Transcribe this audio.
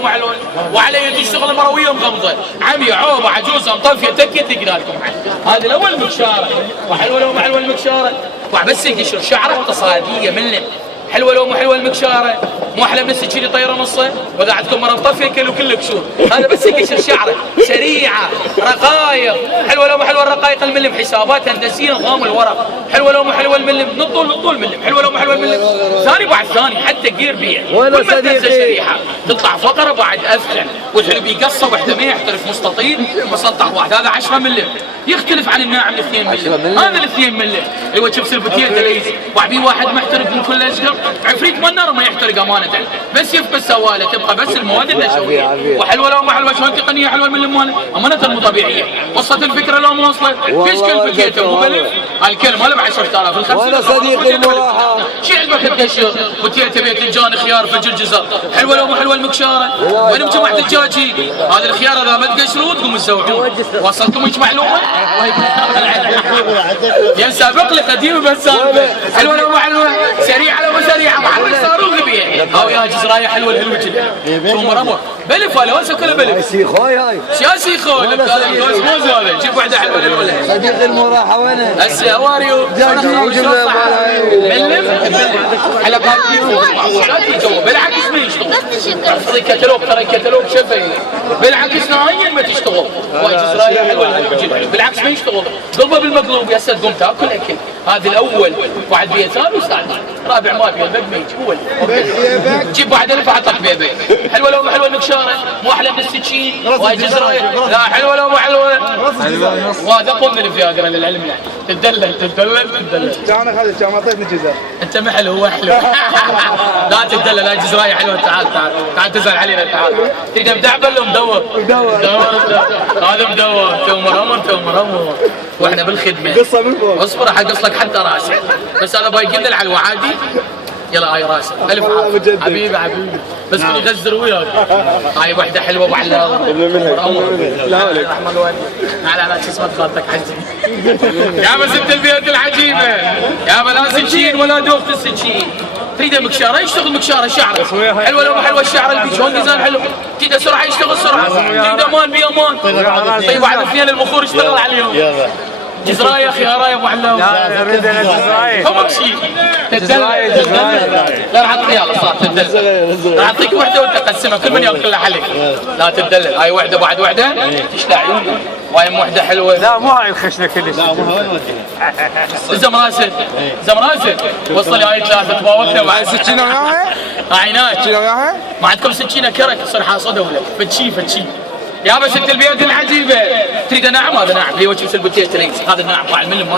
ومحلول، وعليه تشتغل مرويه مغمضه، عمي عوبه عجوزه مطفيه تكيه تقرا لكم. هذا الاول مكشاره، وحلوه لو محلوه المكشاره، بس يقشر شعره اقتصاديه منه. حلوه لو مو حلوه المكشاره، مو احلى من السكينه طيره نصه، واذا عندكم مره مطفيه كله كله كشور، هذا بس يقشر شعره، سريعه، رقايق، حلوه لو مو حلوه الرقايق الملم، حسابات هندسيه نظام الورق، حلوه لو مو حلوه الملم، نطول ملم، حلوه لو مو حلوه الملم، ثاني بعد ثاني حتى جير بيع، كل ما تنزل شريحه تطلع فقره بعد اثقل، والحلو بيقصه وحده ما يحترف مستطيل مسطح واحد، هذا 10 ملم، يختلف عن الناعم 2 ملم، هذا 2 ملم، ايوه شيبس البوتيتا ليز، وعبي واحد محترف من كل اشقر، عفريت منر ما يحترق امانه، بس يفك السواله تبقى بس المواد النشويه، وحلوه لو ما حلوه شلون تقنيه حلوه من المال، امانه مو طبيعيه، وصلت الفكره لو ما وصلت، فيش كل بوتيتا مو بلف، الكلمه له ب 10000 ال 50 وانا صديق المراحه شي عجبك تقشر بوتيتا بيت الجان خيار فجل جزر، حلوه لو مو حلوه المكشاره، وين جماعه الدجاجي، هذا الخيار اذا ما تقشرون تقوموا تسوحون، وصلتم ايش معلومه؟ يا سابق لي قديم بس حلوه لو مو حلوه، سريعه لو مو سريعه، محمد صاروخ بيه، او يا جزرايه حلوه الهلوه كذا، شو مرمى بلف ولا وين كله بلف؟ سيخوي هاي سياسي خو هذا الكوزموز هذا، جيب واحده حلوه الهلوه صديق المراحه وينه؟ هسه هواريو ملم حلقات معروضات الجو، بالعكس ما يشتغل، اعطي كتالوج ترى كتالوج شفهي، بالعكس نهائيا ما تشتغل، وايد جزرايه حلوه بالعكس ما يشتغل، ضربه بالمقلوب يا سيد قوم تاكل اكل، هذا الاول، وعد بيه ثاني وثالث، رابع ما بيه البق ما يجي هو جيب بعد 1000 اعطاك بيبي، حلوه لو مو حلوه المكشاره، مو احلى من السكين، وايد جزرايه، لا حلوه لو مو حلوه، وهذا قوم من الفياجرا للعلم يعني، تدلل. انا خالد ما اعطيتني جزر، انت ما حلو هو حلو. لا تدلل، لا جزرايه حلوه، تعال تزعل علينا، تعال تريد مدعبل ولا مدور؟ هذا مدور، تو مرمر واحنا بالخدمه، قصه من فوق، اصبر احقص لك حتى راسك، بس هذا بايقين العلوه عادي، يلا هاي راسك الف حبيبي بس كنت يغزر وياك، هاي وحده حلوه ابو علاوه لا رحمه الله لا شو اسمه خالتك حجي يا ست البيت العجيبه، يا بلا سكين ولا دوخه السكين، تريده مكشاره يشتغل مكشاره شعره، حلوه لو حلوه الشعر اللي شلون ديزاين حلو، تريده سرعه يشتغل سرعه، تريده امان بامان، طيب بعد اثنين البخور يشتغل عليهم، جزرايه خيارايه ابو علاوه، لا اريد انا جزرايه، هم شيء تدلل، لا راح اعطيك يلا صار تدلل، راح اعطيك وحده وانت تقسمها كل من ياكل حلك، لا تدلل، هاي وحده بعد وحده تشتاع عيونك، وهاي وحده حلوه، لا مو هاي الخشنه كلش، لا مو هاي زمراسه وصل هاي ثلاثه تفاوتنا مع سكينه وياها؟ عينات سكينه وياها؟ ما عندكم سكينه كرك تصير حاصده ولا فتشي يا بس البيت العجيبه، تريد ناعم، هذا ناعم، هي وجه البوتيتا ليس، هذا ناعم مع الملم